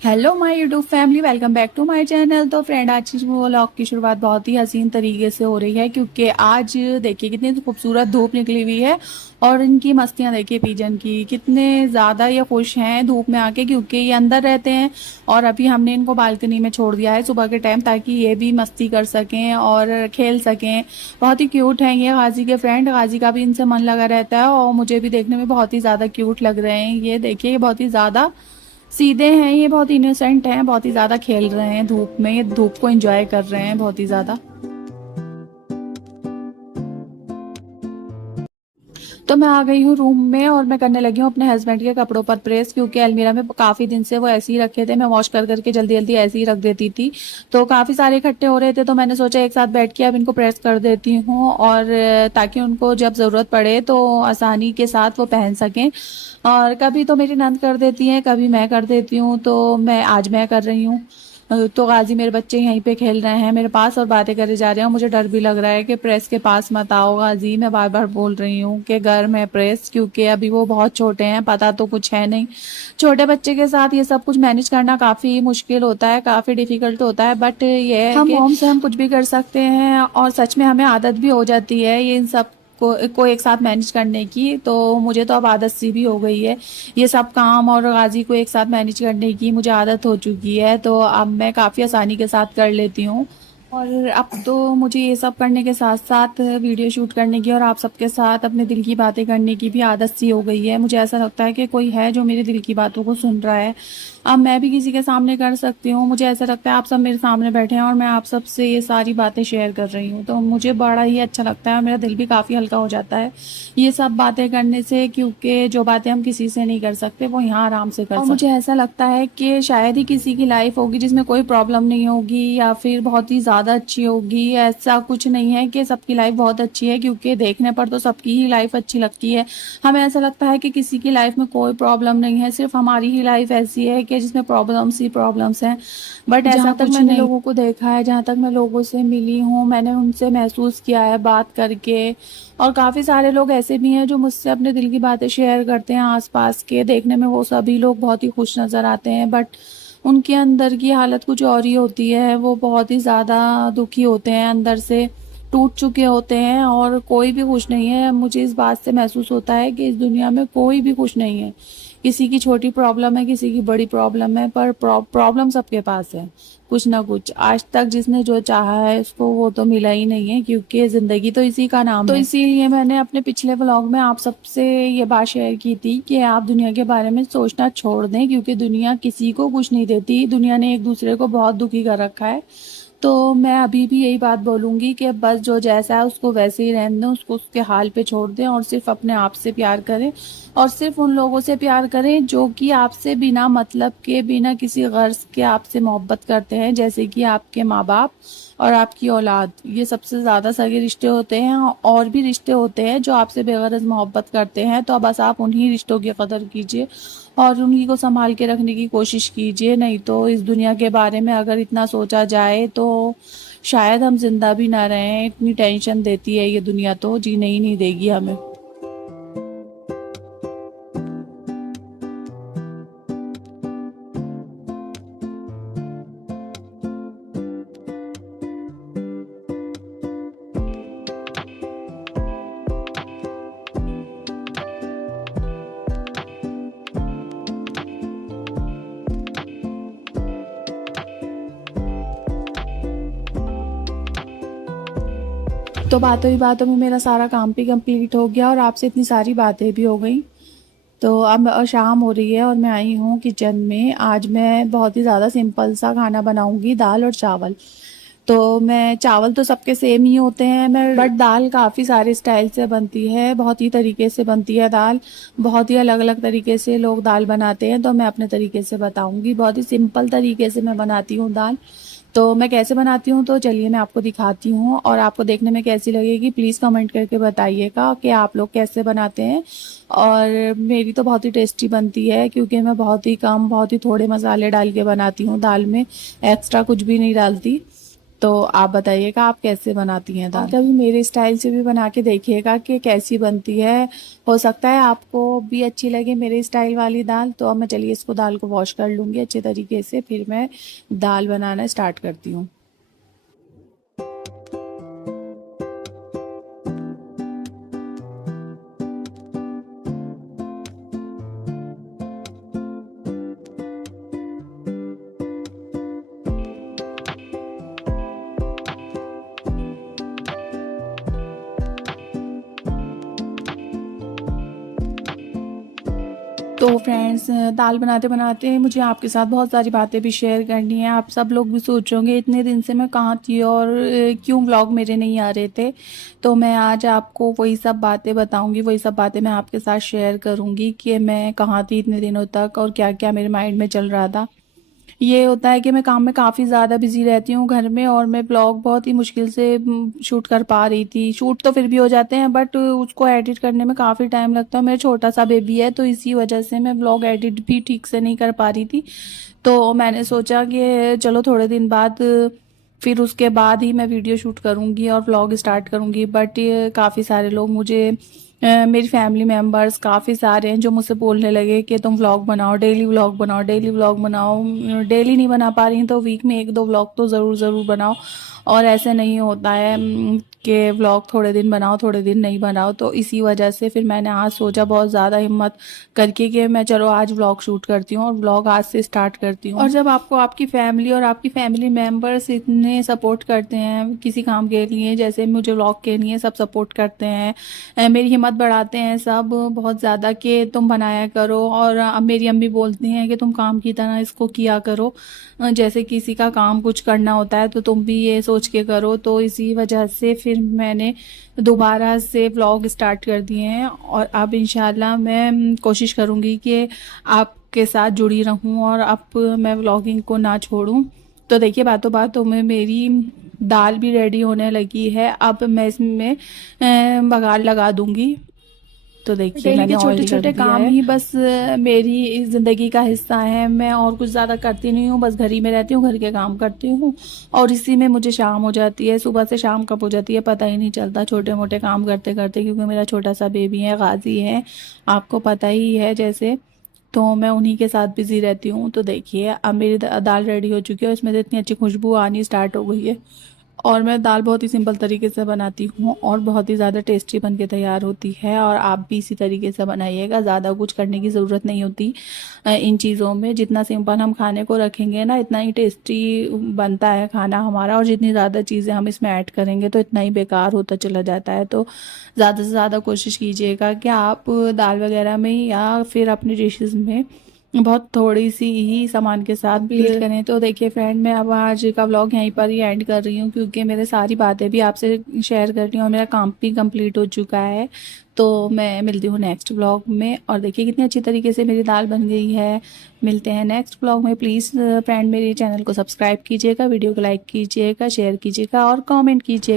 Hello my YouTube family, welcome back to my channel. तो friend, आज की vlog की शुरुआत बहुत ही हसीन तरीके से हो रही है क्योंकि आज देखिए कितनी खूबसूरत धूप निकली हुई है। और इनकी मस्तियां देखिए पिजन की, कितने ज़्यादा ये खुश हैं धूप में आके क्योंकि ये अंदर रहते हैं। और अभी हमने इनको बालकनी में छोड़ दिया है सुबह के टाइम, ताकि ये भी मस्ती कर सकें और खेल सकें। बहुत ही क्यूट हैं ये गाजी के फ्रेंड। गाजी का भी इनसे मन लगा रहता है और मुझे भी देखने में बहुत ही ज़्यादा क्यूट लग रहे हैं। ये देखिए, ये बहुत ही ज़्यादा सीधे हैं, ये बहुत इनोसेंट हैं, बहुत ही ज़्यादा खेल रहे हैं धूप में, ये धूप को एंजॉय कर रहे हैं बहुत ही ज़्यादा। तो मैं आ गई हूँ रूम में और मैं करने लगी हूँ अपने हस्बैंड के कपड़ों पर प्रेस, क्योंकि अलमीरा में काफ़ी दिन से वो ऐसे ही रखे थे। मैं वॉश कर करके जल्दी जल्दी ऐसे ही रख देती थी, तो काफ़ी सारे इकट्ठे हो रहे थे, तो मैंने सोचा एक साथ बैठ के अब इनको प्रेस कर देती हूँ, और ताकि उनको जब ज़रूरत पड़े तो आसानी के साथ वो पहन सकें। और कभी तो मेरी नंद कर देती हैं, कभी मैं कर देती हूँ, तो आज मैं कर रही हूँ। तो गाजी मेरे बच्चे यहीं पे खेल रहे हैं मेरे पास और बातें करे जा रहे हैं। मुझे डर भी लग रहा है कि प्रेस के पास मत आओ गाजी, मैं बार बार बोल रही हूँ कि घर में प्रेस, क्योंकि अभी वो बहुत छोटे हैं, पता तो कुछ है नहीं। छोटे बच्चे के साथ ये सब कुछ मैनेज करना काफ़ी मुश्किल होता है, काफ़ी डिफिकल्ट होता है, बट ये है हम होम से हम कुछ भी कर सकते हैं और सच में हमें आदत भी हो जाती है ये इन सब को एक साथ मैनेज करने की। तो मुझे तो अब आदत सी भी हो गई है ये सब काम, और गाजी को एक साथ मैनेज करने की मुझे आदत हो चुकी है, तो अब मैं काफ़ी आसानी के साथ कर लेती हूँ। और अब तो मुझे ये सब करने के साथ साथ वीडियो शूट करने की और आप सबके साथ अपने दिल की बातें करने की भी आदत सी हो गई है। मुझे ऐसा लगता है कि कोई है जो मेरे दिल की बातों को सुन रहा है। अब मैं भी किसी के सामने कर सकती हूँ। मुझे ऐसा लगता है आप सब मेरे सामने बैठे हैं और मैं आप सब से ये सारी बातें शेयर कर रही हूँ, तो मुझे बड़ा ही अच्छा लगता है और मेरा दिल भी काफ़ी हल्का हो जाता है ये सब बातें करने से, क्योंकि जो बातें हम किसी से नहीं कर सकते वो यहाँ आराम से कर सकते। और मुझे ऐसा लगता है कि शायद ही किसी की लाइफ होगी जिसमें कोई प्रॉब्लम नहीं होगी या फिर बहुत ही ज़्यादा अच्छी होगी। ऐसा कुछ नहीं है कि सबकी लाइफ बहुत अच्छी है, क्योंकि देखने पर तो सबकी ही लाइफ अच्छी लगती है। हमें ऐसा लगता है कि किसी की लाइफ में कोई प्रॉब्लम नहीं है, सिर्फ हमारी ही लाइफ ऐसी है कि जिसमें प्रॉब्लम्स ही प्रॉब्लम्स हैं। बट ऐसा तक मैंने नहीं। लोगों को देखा है, जहाँ तक मैं लोगों से मिली हूँ, मैंने उनसे महसूस किया है बात करके। और काफ़ी सारे लोग ऐसे भी हैं जो मुझसे अपने दिल की बातें शेयर करते हैं आसपास के। देखने में वो सभी लोग बहुत ही खुश नज़र आते हैं, बट उनके अंदर की हालत कुछ और ही होती है। वो बहुत ही ज़्यादा दुखी होते हैं, अंदर से टूट चुके होते हैं, और कोई भी खुश नहीं है। मुझे इस बात से महसूस होता है कि इस दुनिया में कोई भी खुश नहीं है। किसी की छोटी प्रॉब्लम है, किसी की बड़ी प्रॉब्लम है, पर प्रॉब्लम सबके पास है कुछ ना कुछ। आज तक जिसने जो चाहा है उसको वो तो मिला ही नहीं है, क्योंकि ज़िंदगी तो इसी का नाम है। तो इसीलिए मैंने अपने पिछले व्लॉग में आप सबसे ये बात शेयर की थी कि आप दुनिया के बारे में सोचना छोड़ दें, क्योंकि दुनिया किसी को कुछ नहीं देती। दुनिया ने एक दूसरे को बहुत दुखी कर रखा है। तो मैं अभी भी यही बात बोलूँगी कि बस जो जैसा है उसको वैसे ही रहने दें, उसको उसके हाल पे छोड़ दें और सिर्फ अपने आप से प्यार करें। और सिर्फ उन लोगों से प्यार करें जो कि आपसे बिना मतलब के, बिना किसी गर्ज के आपसे मोहब्बत करते हैं, जैसे कि आपके माँ बाप और आपकी औलाद। ये सबसे ज़्यादा सगे रिश्ते होते हैं, और भी रिश्ते होते हैं जो आपसे बेगरज मोहब्बत करते हैं, तो बस आप उन्हीं रिश्तों की कदर कीजिए और उन्हीं को संभाल के रखने की कोशिश कीजिए। नहीं तो इस दुनिया के बारे में अगर इतना सोचा जाए तो शायद हम जिंदा भी ना रहें। इतनी टेंशन देती है ये दुनिया, तो जीने ही नहीं देगी हमें। तो बातों ही बातों में मेरा सारा काम भी कंप्लीट हो गया और आपसे इतनी सारी बातें भी हो गई। तो अब शाम हो रही है और मैं आई हूँ किचन में। आज मैं बहुत ही ज़्यादा सिंपल सा खाना बनाऊंगी, दाल और चावल। तो मैं, चावल तो सबके सेम ही होते हैं, मैं बट दाल काफ़ी सारे स्टाइल से बनती है, बहुत ही तरीके से बनती है दाल। बहुत ही अलग अलग तरीके से लोग दाल बनाते हैं, तो मैं अपने तरीके से बताऊंगी। बहुत ही सिंपल तरीके से मैं बनाती हूँ दाल। तो मैं कैसे बनाती हूँ तो चलिए मैं आपको दिखाती हूँ, और आपको देखने में कैसी लगेगी प्लीज़ कमेंट करके बताइएगा कि आप लोग कैसे बनाते हैं। और मेरी तो बहुत ही टेस्टी बनती है, क्योंकि मैं बहुत ही कम, बहुत ही थोड़े मसाले डाल के बनाती हूँ दाल में, एक्स्ट्रा कुछ भी नहीं डालती। तो आप बताइएगा आप कैसे बनाती हैं दाल, कभी मेरे स्टाइल से भी बना के देखिएगा कि कैसी बनती है। हो सकता है आपको भी अच्छी लगे मेरे स्टाइल वाली दाल। तो अब मैं चलिए इसको दाल को वॉश कर लूँगी अच्छे तरीके से, फिर मैं दाल बनाना स्टार्ट करती हूँ। तो फ्रेंड्स, दाल बनाते बनाते मुझे आपके साथ बहुत सारी बातें भी शेयर करनी है। आप सब लोग भी सोच रहे होंगे इतने दिन से मैं कहाँ थी और क्यों व्लॉग मेरे नहीं आ रहे थे। तो मैं आज आपको वही सब बातें बताऊंगी, वही सब बातें मैं आपके साथ शेयर करूंगी कि मैं कहाँ थी इतने दिनों तक और क्या क्या मेरे माइंड में चल रहा था। ये होता है कि मैं काम में काफ़ी ज़्यादा बिजी रहती हूँ घर में, और मैं ब्लॉग बहुत ही मुश्किल से शूट कर पा रही थी। शूट तो फिर भी हो जाते हैं बट उसको एडिट करने में काफ़ी टाइम लगता है। मेरा छोटा सा बेबी है तो इसी वजह से मैं ब्लॉग एडिट भी ठीक से नहीं कर पा रही थी। तो मैंने सोचा कि चलो थोड़े दिन बाद फिर उसके बाद ही मैं वीडियो शूट करूँगी और व्लॉग स्टार्ट करूँगी। बट काफ़ी सारे लोग मुझे मेरी फैमिली मेम्बर्स काफ़ी सारे हैं जो मुझसे बोलने लगे कि तुम व्लॉग बनाओ, डेली व्लॉग बनाओ, डेली व्लॉग बनाओ। डेली नहीं बना पा रही तो वीक में एक दो व्लॉग तो ज़रूर ज़रूर बनाओ। और ऐसे नहीं होता है कि व्लॉग थोड़े दिन बनाओ थोड़े दिन नहीं बनाओ। तो इसी वजह से फिर मैंने आज सोचा बहुत ज़्यादा हिम्मत करके कि मैं चलो आज व्लॉग शूट करती हूँ और व्लॉग आज से स्टार्ट करती हूँ। और जब आपको आपकी फैमिली और आपकी फैमिली मेम्बर्स इतने सपोर्ट करते हैं किसी काम के लिए, जैसे मुझे व्लॉग के लिए सब सपोर्ट करते हैं, मेरी हिम्मत बढ़ाते हैं सब बहुत ज़्यादा कि तुम बनाया करो। और अब मेरी अम्मी बोलती हैं कि तुम काम की तरह इसको किया करो, जैसे किसी का काम कुछ करना होता है तो तुम भी ये सोच के करो। तो इसी वजह से फिर मैंने दोबारा से व्लॉग स्टार्ट कर दिए हैं और अब इंशाल्लाह मैं कोशिश करूँगी कि आपके साथ जुड़ी रहूँ और अब मैं व्लॉगिंग को ना छोड़ूँ। तो देखिए बातों बातों में मेरी दाल भी रेडी होने लगी है। अब मैं इसमें बघार लगा दूंगी। तो देखिए डेली मैंने के ऑयल छोटे कर छोटे दिया काम है। ही बस मेरी ज़िंदगी का हिस्सा है। मैं और कुछ ज़्यादा करती नहीं हूँ, बस घर ही में रहती हूँ, घर के काम करती हूँ और इसी में मुझे शाम हो जाती है। सुबह से शाम कब हो जाती है पता ही नहीं चलता छोटे मोटे काम करते करते, क्योंकि मेरा छोटा सा बेबी है, गाजी है, आपको पता ही है जैसे। तो मैं उन्हीं के साथ बिजी रहती हूँ। तो देखिए अब मेरी दाल रेडी हो चुकी है, इसमें से इतनी अच्छी खुशबू आनी स्टार्ट हो गई है। और मैं दाल बहुत ही सिंपल तरीके से बनाती हूँ और बहुत ही ज़्यादा टेस्टी बन के तैयार होती है। और आप भी इसी तरीके से बनाइएगा, ज़्यादा कुछ करने की ज़रूरत नहीं होती इन चीज़ों में। जितना सिंपल हम खाने को रखेंगे ना इतना ही टेस्टी बनता है खाना हमारा, और जितनी ज़्यादा चीज़ें हम इसमें ऐड करेंगे तो इतना ही बेकार होता चला जाता है। तो ज़्यादा से ज़्यादा कोशिश कीजिएगा कि आप दाल वगैरह में या फिर अपनी डिशेज़ में बहुत थोड़ी सी ही सामान के साथ कंप्लीट करें। तो देखिए फ्रेंड, मैं अब आज का व्लॉग यहीं पर ही एंड कर रही हूँ, क्योंकि मेरे सारी बातें भी आपसे शेयर कर रही हूँ और मेरा काम भी कंप्लीट हो चुका है। तो मैं मिलती हूँ नेक्स्ट व्लॉग में। और देखिए कितनी अच्छी तरीके से मेरी दाल बन गई है। मिलते हैं नेक्स्ट व्लॉग में। प्लीज़ फ्रेंड मेरे चैनल को सब्सक्राइब कीजिएगा, वीडियो को लाइक कीजिएगा, शेयर कीजिएगा और कॉमेंट कीजिएगा।